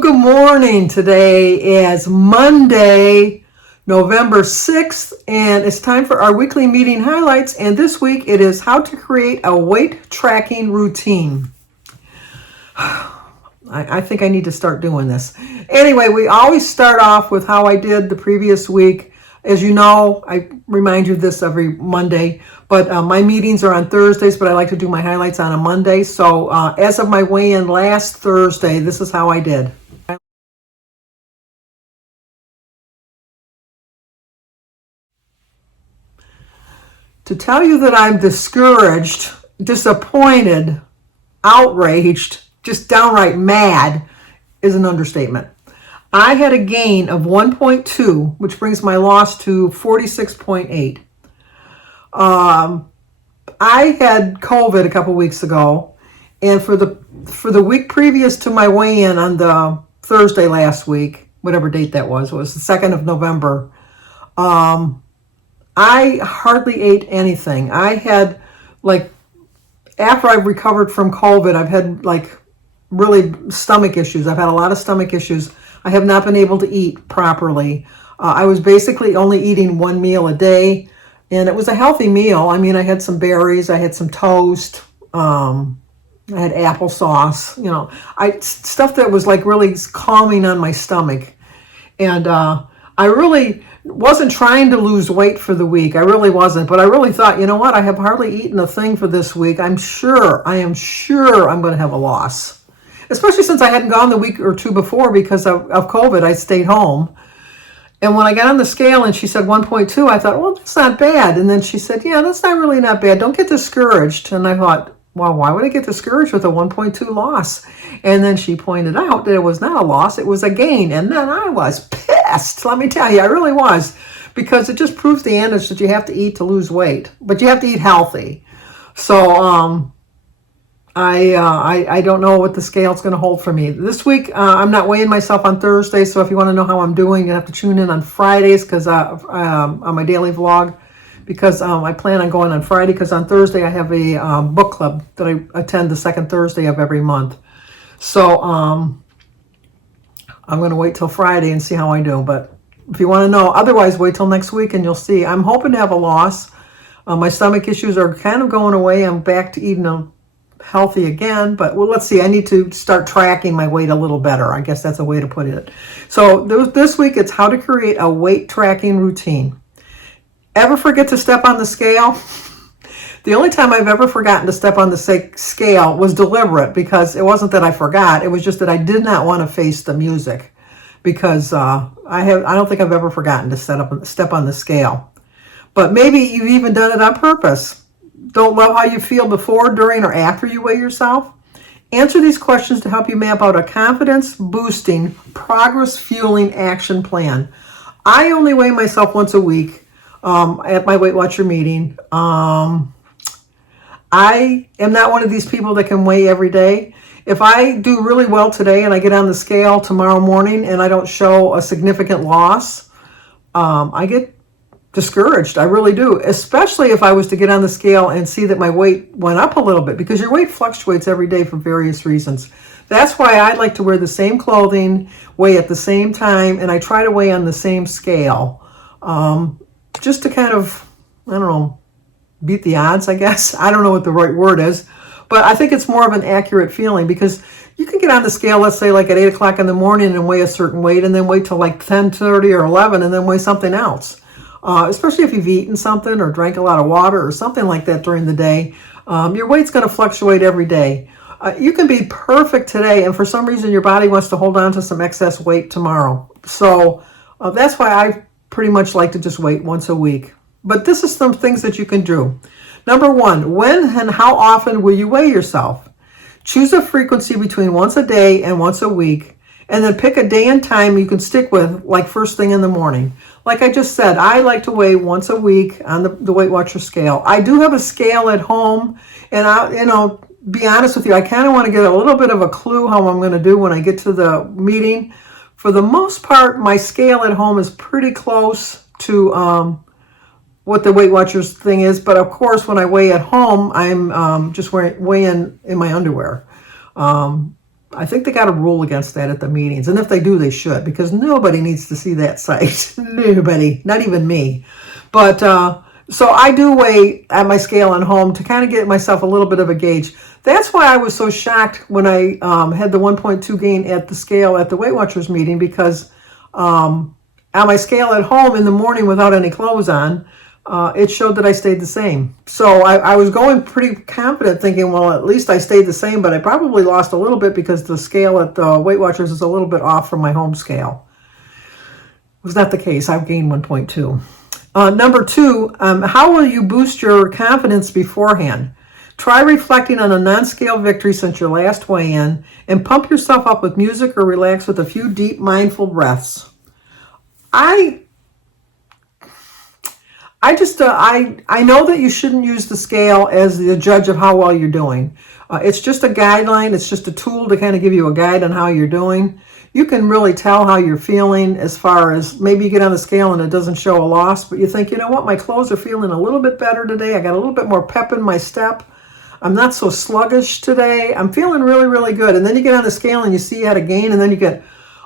Good morning. Today is Monday, November 6th, and it's time for our weekly meeting highlights. And this week it is how to create a weight tracking routine. I think I need to start doing this. Anyway, we always start off with how I did the previous week. As you know, I remind you of this every Monday, but my meetings are on Thursdays, but I like to do my highlights on a Monday. So as of my weigh-in last Thursday, this is how I did. To tell you that I'm discouraged, disappointed, outraged, just downright mad is an understatement. I had a gain of 1.2, which brings my loss to 46.8. I had COVID a couple weeks ago, and for the week previous to my weigh-in on the Thursday last week, whatever date that was, it was the 2nd of November, I hardly ate anything. I had, after I've recovered from COVID, I've had, really stomach issues. I've had a lot of stomach issues. I have not been able to eat properly. I was basically only eating one meal a day, and it was a healthy meal. I mean, I had some berries, I had some toast, I had applesauce, stuff that was really calming on my stomach. And I really wasn't trying to lose weight for the week. I really wasn't, but I really thought, you know what? I have hardly eaten a thing for this week. I am sure I'm going to have a loss. Especially since I hadn't gone the week or two before because of COVID. I stayed home. And when I got on the scale and she said 1.2, I thought, well, that's not bad. And then she said, yeah, that's really not bad. Don't get discouraged. And I thought, well, why would I get discouraged with a 1.2 loss? And then she pointed out that it was not a loss, it was a gain. And then I was pissed. Let me tell you, I really was. Because it just proves the adage that you have to eat to lose weight. But you have to eat healthy. So, I don't know what the scale's going to hold for me. This week, I'm not weighing myself on Thursday, so if you want to know how I'm doing, you have to tune in on Fridays because on my daily vlog, because I plan on going on Friday, because on Thursday I have a book club that I attend the second Thursday of every month. So I'm going to wait till Friday and see how I do. But if you want to know, otherwise wait till next week and you'll see. I'm hoping to have a loss. My stomach issues are kind of going away. I'm back to eating healthy again, but let's see. I need to start tracking my weight a little better. I guess that's a way to put it. So this week it's how to create a weight tracking routine. Ever forget to step on the scale? The only time I've ever forgotten to step on the scale was deliberate, because it wasn't that I forgot. It was just that I did not want to face the music, because I don't think I've ever forgotten to step on the scale. But maybe you've even done it on purpose. Don't love how you feel before, during, or after you weigh yourself? Answer these questions to help you map out a confidence-boosting, progress-fueling action plan. I only weigh myself once a week at my Weight Watcher meeting. I am not one of these people that can weigh every day. If I do really well today and I get on the scale tomorrow morning and I don't show a significant loss, I get discouraged. I really do, especially if I was to get on the scale and see that my weight went up a little bit, because your weight fluctuates every day for various reasons. That's why I like to wear the same clothing, weigh at the same time, and I try to weigh on the same scale, just to kind of, I don't know, beat the odds, I guess. I don't know what the right word is, but I think it's more of an accurate feeling, because you can get on the scale, let's say at 8 o'clock in the morning and weigh a certain weight, and then wait till 10:30 or 11 and then weigh something else. Especially if you've eaten something or drank a lot of water or something like that during the day, your weight's going to fluctuate every day. You can be perfect today, and for some reason your body wants to hold on to some excess weight tomorrow. So that's why I pretty much like to just wait once a week. But this is some things that you can do. Number one, when and how often will you weigh yourself? Choose a frequency between once a day and once a week, and then pick a day and time you can stick with, like first thing in the morning. Like I just said, I like to weigh once a week on the Weight Watcher scale. I do have a scale at home, and be honest with you, I kind of want to get a little bit of a clue how I'm going to do when I get to the meeting. For the most part, my scale at home is pretty close to what the Weight Watchers thing is, but of course, when I weigh at home, I'm just weighing in my underwear. I think they got a rule against that at the meetings. And if they do, they should, because nobody needs to see that site. Nobody, not even me. But so I do weigh at my scale at home to kind of get myself a little bit of a gauge. That's why I was so shocked when I had the 1.2 gain at the scale at the Weight Watchers meeting, because on my scale at home in the morning without any clothes on, it showed that I stayed the same. So I was going pretty confident, thinking, well, at least I stayed the same, but I probably lost a little bit because the scale at the Weight Watchers is a little bit off from my home scale. It was not the case. I've gained 1.2. Number 2, how will you boost your confidence beforehand? Try reflecting on a non-scale victory since your last weigh-in and pump yourself up with music or relax with a few deep, mindful breaths. I know that you shouldn't use the scale as the judge of how well you're doing. It's just a guideline. It's just a tool to kind of give you a guide on how you're doing. You can really tell how you're feeling as far as maybe you get on the scale and it doesn't show a loss, but you think, you know what, my clothes are feeling a little bit better today. I got a little bit more pep in my step. I'm not so sluggish today. I'm feeling really, really good. And then you get on the scale and you see you had a gain, and then you get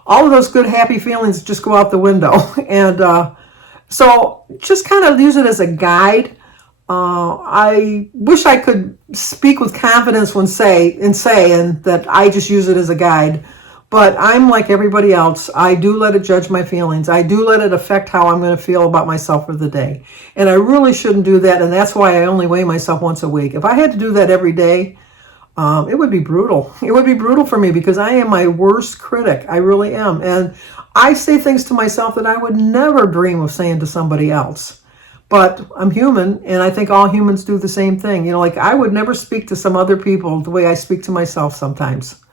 all of those good, happy feelings just go out the window. And so just kind of use it as a guide. I wish I could speak with confidence when saying that I just use it as a guide. But I'm like everybody else. I do let it judge my feelings. I do let it affect how I'm going to feel about myself for the day. And I really shouldn't do that. And that's why I only weigh myself once a week. If I had to do that every day, it would be brutal. It would be brutal for me because I am my worst critic. I really am. And I say things to myself that I would never dream of saying to somebody else. But I'm human, and I think all humans do the same thing. You know, like I would never speak to some other people the way I speak to myself sometimes.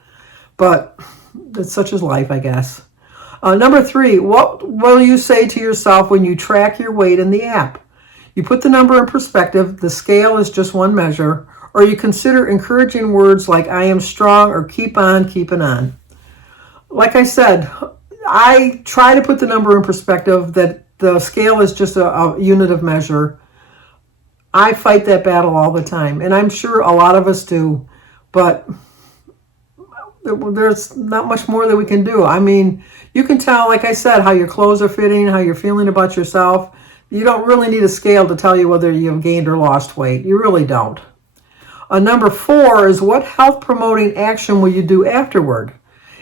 But that's such is life, I guess. Number 3, what will you say to yourself when you track your weight in the app? You put the number in perspective, the scale is just one measure, or you consider encouraging words like I am strong or keep on keeping on. Like I said, I try to put the number in perspective, that the scale is just a unit of measure. I fight that battle all the time, and I'm sure a lot of us do, but there's not much more that we can do. I mean, you can tell, like I said, how your clothes are fitting, how you're feeling about yourself. You don't really need a scale to tell you whether you've gained or lost weight. You really don't. Number 4 is, what health promoting action will you do afterward?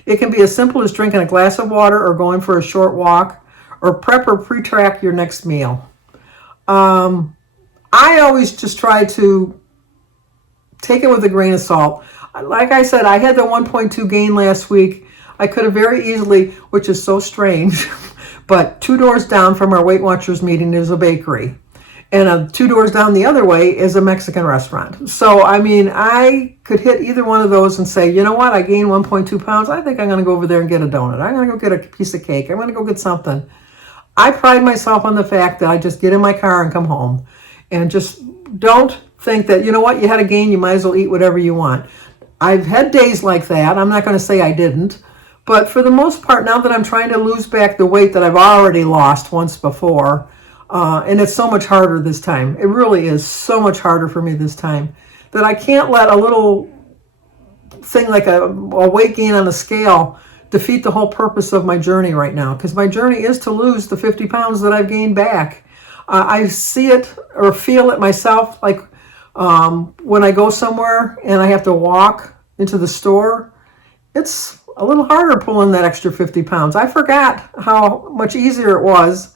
It can be as simple as drinking a glass of water or going for a short walk, or prep or pre-track your next meal. I always just try to take it with a grain of salt. Like I said, I had the 1.2 gain last week. I could have very easily, which is so strange, but 2 doors down from our Weight Watchers meeting is a bakery. And 2 doors down the other way is a Mexican restaurant. So, I mean, I could hit either one of those and say, you know what, I gained 1.2 pounds. I think I'm going to go over there and get a donut. I'm going to go get a piece of cake. I'm going to go get something. I pride myself on the fact that I just get in my car and come home. And just don't think that, you know what, you had a gain, you might as well eat whatever you want. I've had days like that. I'm not going to say I didn't. But for the most part, now that I'm trying to lose back the weight that I've already lost once before, and it's so much harder this time. It really is so much harder for me this time, that I can't let a little thing like a weight gain on a scale defeat the whole purpose of my journey right now. Because my journey is to lose the 50 pounds that I've gained back. I see it or feel it myself, like when I go somewhere and I have to walk into the store, it's a little harder pulling that extra 50 pounds. I forgot how much easier it was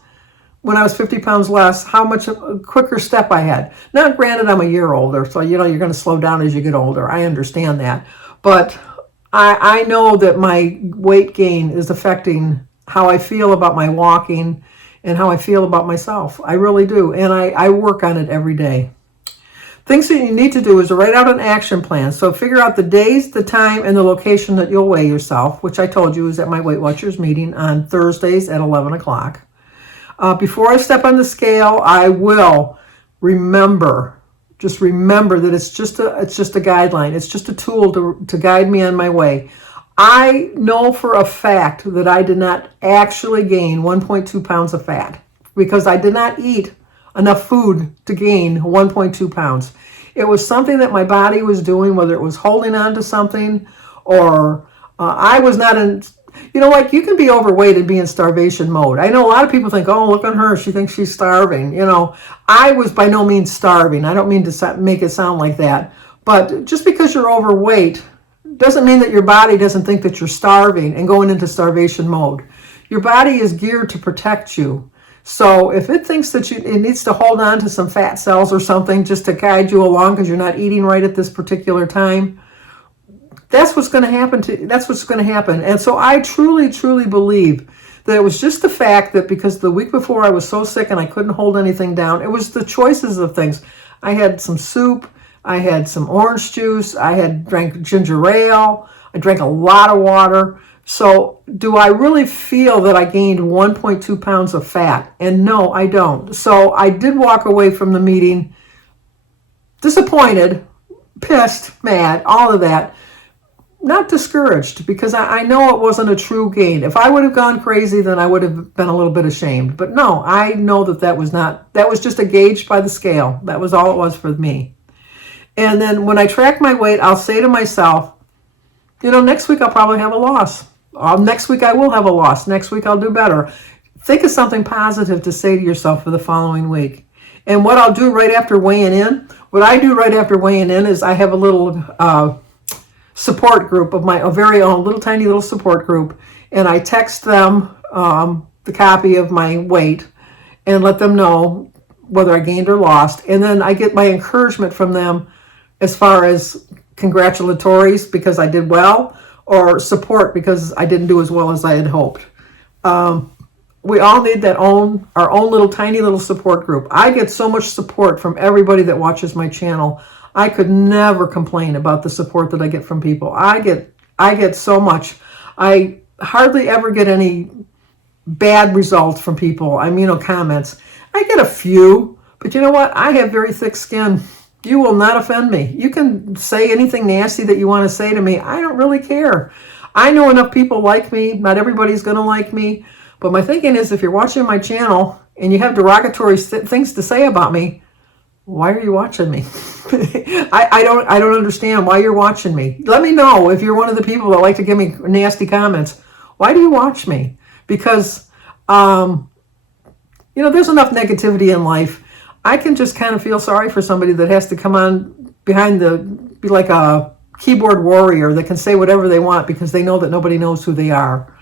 when I was 50 pounds less, how much a quicker step I had. Now, granted, I'm a year older, so you know you're going to slow down as you get older. I understand that. But I know that my weight gain is affecting how I feel about my walking and how I feel about myself. I really do. And I work on it every day. Things that you need to do is to write out an action plan. So figure out the days, the time, and the location that you'll weigh yourself, which I told you is at my Weight Watchers meeting on Thursdays at 11 o'clock. Before I step on the scale, I will just remember that it's just a guideline. It's just a tool to guide me on my way. I know for a fact that I did not actually gain 1.2 pounds of fat because I did not eat enough food to gain 1.2 pounds. It was something that my body was doing, whether it was holding on to something or I was not in, like you can be overweight and be in starvation mode. I know a lot of people think, oh, look at her. She thinks she's starving. I was by no means starving. I don't mean to make it sound like that. But just because you're overweight doesn't mean that your body doesn't think that you're starving and going into starvation mode. Your body is geared to protect you. So if it thinks that it needs to hold on to some fat cells or something just to guide you along because you're not eating right at this particular time, that's what's going to happen. That's what's going to happen. And so I truly, truly believe that it was just the fact that because the week before I was so sick and I couldn't hold anything down, it was the choices of things. I had some soup, I had some orange juice, I had drank ginger ale, I drank a lot of water. So do I really feel that I gained 1.2 pounds of fat? And no, I don't. So I did walk away from the meeting disappointed, pissed, mad, all of that. Not discouraged, because I know it wasn't a true gain. If I would have gone crazy, then I would have been a little bit ashamed. But no, I know that was just a gauge by the scale. That was all it was for me. And then when I track my weight, I'll say to myself, next week I'll probably have a loss. Next week I will have a loss. Next week I'll do better. Think of something positive to say to yourself for the following week. And what I'll do right after weighing in, is I have a little support group of my very own little tiny little support group, and I text them the copy of my weight and let them know whether I gained or lost, and then I get my encouragement from them as far as congratulatories because I did well, or support because I didn't do as well as I had hoped. We all need our own little tiny little support group. I get so much support from everybody that watches my channel. I could never complain about the support that I get from people. I get so much. I hardly ever get any bad results from people. Comments. I get a few, but you know what? I have very thick skin. You will not offend me. You can say anything nasty that you want to say to me. I don't really care. I know enough people like me. Not everybody's going to like me. But my thinking is, if you're watching my channel and you have derogatory things to say about me, why are you watching me? I don't understand why you're watching me. Let me know if you're one of the people that like to give me nasty comments. Why do you watch me? Because, there's enough negativity in life. I can just kind of feel sorry for somebody that has to come on be like a keyboard warrior that can say whatever they want because they know that nobody knows who they are.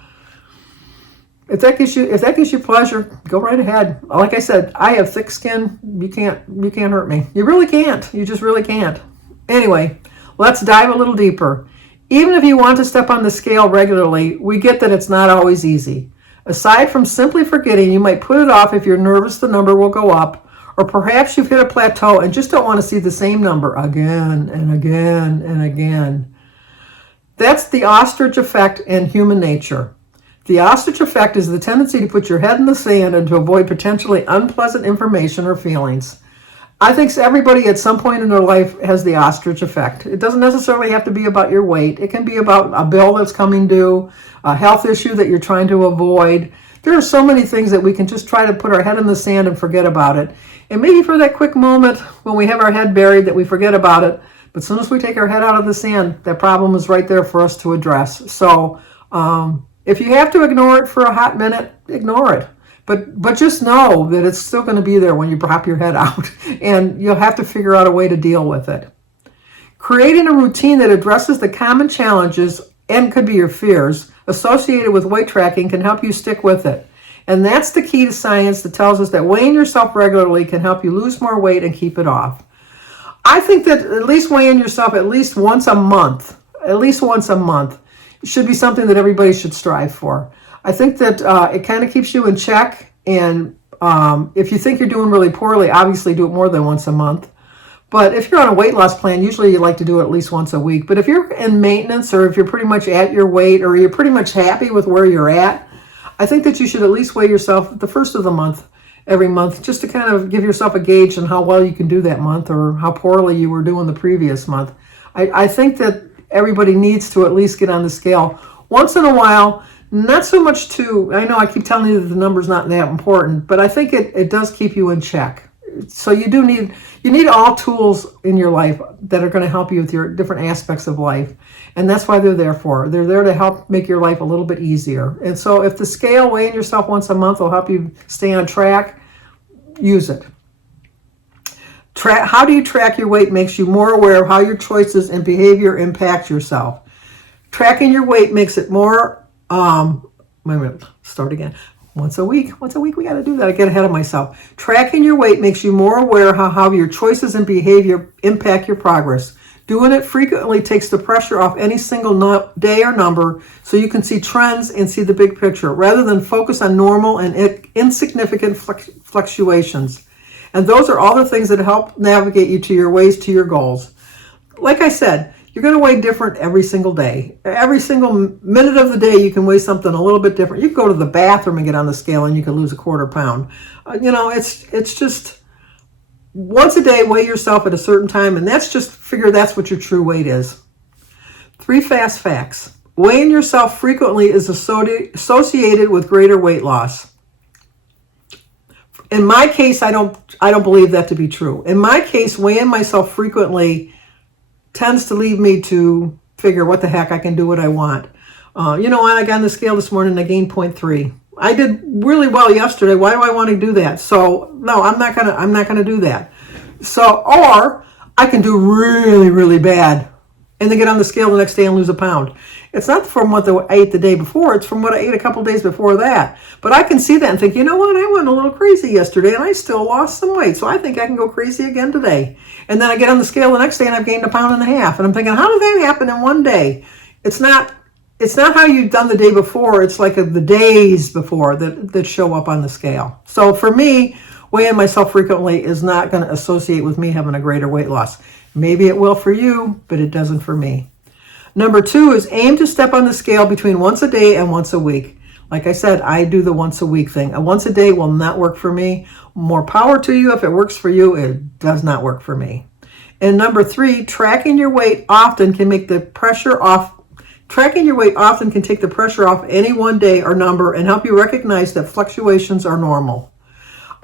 If that gives you pleasure, go right ahead. Like I said, I have thick skin. You can't hurt me. You really can't. You just really can't. Anyway, let's dive a little deeper. Even if you want to step on the scale regularly, we get that it's not always easy. Aside from simply forgetting, you might put it off if you're nervous the number will go up, or perhaps you've hit a plateau and just don't want to see the same number again and again and again. That's the ostrich effect in human nature. The ostrich effect is the tendency to put your head in the sand and to avoid potentially unpleasant information or feelings. I think everybody at some point in their life has the ostrich effect. It doesn't necessarily have to be about your weight. It can be about a bill that's coming due, a health issue that you're trying to avoid. There are so many things that we can just try to put our head in the sand and forget about it. And maybe for that quick moment when we have our head buried that we forget about it, but as soon as we take our head out of the sand, that problem is right there for us to address. So, if you have to ignore it for a hot minute, ignore it. But just know that it's still going to be there when you pop your head out, and you'll have to figure out a way to deal with it. Creating a routine that addresses the common challenges, and could be your fears, associated with weight tracking can help you stick with it. And that's the key to science that tells us that weighing yourself regularly can help you lose more weight and keep it off. I think that at least weighing yourself at least once a month, should be something that everybody should strive for. I think that it kind of keeps you in check, and if you think you're doing really poorly, obviously do it more than once a month. But if you're on a weight loss plan, usually you like to do it at least once a week. But if you're in maintenance, or if you're pretty much at your weight, or you're pretty much happy with where you're at, I think that you should at least weigh yourself the first of the month, every month, just to kind of give yourself a gauge on how well you can do that month or how poorly you were doing the previous month. I think that everybody needs to at least get on the scale once in a while. Not so much I know I keep telling you that the number's not that important, but I think it does keep you in check. So you need all tools in your life that are going to help you with your different aspects of life. And that's why they're there for. They're there to help make your life a little bit easier. And so if the scale, weighing yourself once a month, will help you stay on track, use it. How do you track your weight makes you more aware of how your choices and behavior impact yourself. Tracking your weight makes it more, wait a minute, start again. Once a week, we got to do that. I get ahead of myself. Tracking your weight makes you more aware of how your choices and behavior impact your progress. Doing it frequently takes the pressure off any single day or number, so you can see trends and see the big picture, rather than focus on normal and insignificant fluctuations. And those are all the things that help navigate you to your ways to your goals. Like I said, you're going to weigh different every single day. Every single minute of the day, you can weigh something a little bit different. You can go to the bathroom and get on the scale and you can lose a quarter pound. It's just once a day, weigh yourself at a certain time, and figure that's what your true weight is. 3 fast facts. Weighing yourself frequently is associated with greater weight loss. In my case, I don't believe that to be true. In my case, weighing myself frequently tends to leave me to figure what the heck, I can do what I want. I got on the scale this morning and I gained 0.3. I did really well yesterday. Why do I want to do that? So no, I'm not gonna do that. So, or I can do really, really bad and then get on the scale the next day and lose a pound. It's not from what I ate the day before. It's from what I ate a couple days before that. But I can see that and think, you know what? I went a little crazy yesterday and I still lost some weight. So I think I can go crazy again today. And then I get on the scale the next day and I've gained 1.5 pounds. And I'm thinking, how did that happen in one day? It's not how you've done the day before. It's like the days before that show up on the scale. So for me, weighing myself frequently is not going to associate with me having a greater weight loss. Maybe it will for you, but it doesn't for me. Number 2 is aim to step on the scale between once a day and once a week. Like I said, I do the once a week thing. A once a day will not work for me. More power to you. If it works for you, it does not work for me. And number 3, tracking your weight often can make the pressure off. Tracking your weight often can take the pressure off any one day or number and help you recognize that fluctuations are normal.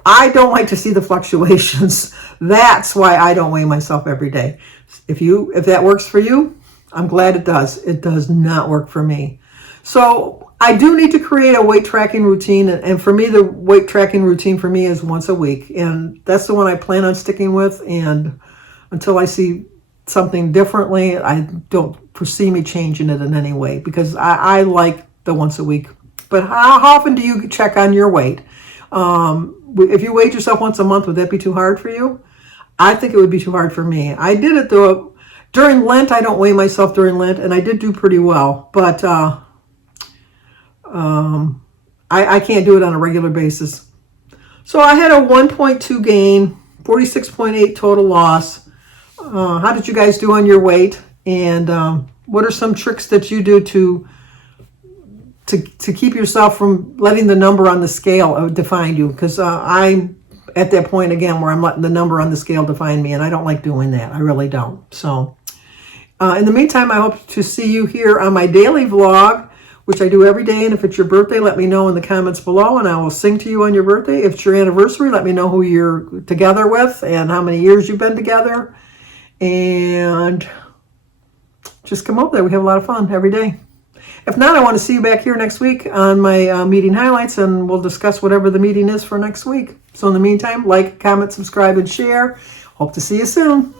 I don't like to see the fluctuations. That's why I don't weigh myself every day. If that works for you, I'm glad it does. It does not work for me. So I do need to create a weight tracking routine. And for me, the weight tracking routine for me is once a week. And that's the one I plan on sticking with. And until I see something differently, I don't foresee me changing it in any way, because I like the once a week. But how often do you check on your weight? If you weighed yourself once a month, would that be too hard for you? I think it would be too hard for me. I did it though. During Lent, I don't weigh myself during Lent, and I did do pretty well. But I can't do it on a regular basis. So I had a 1.2 gain, 46.8 total loss. How did you guys do on your weight? And what are some tricks that you do to keep yourself from letting the number on the scale define you? Because I'm at that point again where I'm letting the number on the scale define me, and I don't like doing that. I really don't. So in the meantime, I hope to see you here on my daily vlog, which I do every day. And if it's your birthday, let me know in the comments below, and I will sing to you on your birthday. If it's your anniversary, let me know who you're together with and how many years you've been together. And just come over there. We have a lot of fun every day. If not, I want to see you back here next week on my meeting highlights, and we'll discuss whatever the meeting is for next week. So in the meantime, like, comment, subscribe, and share. Hope to see you soon.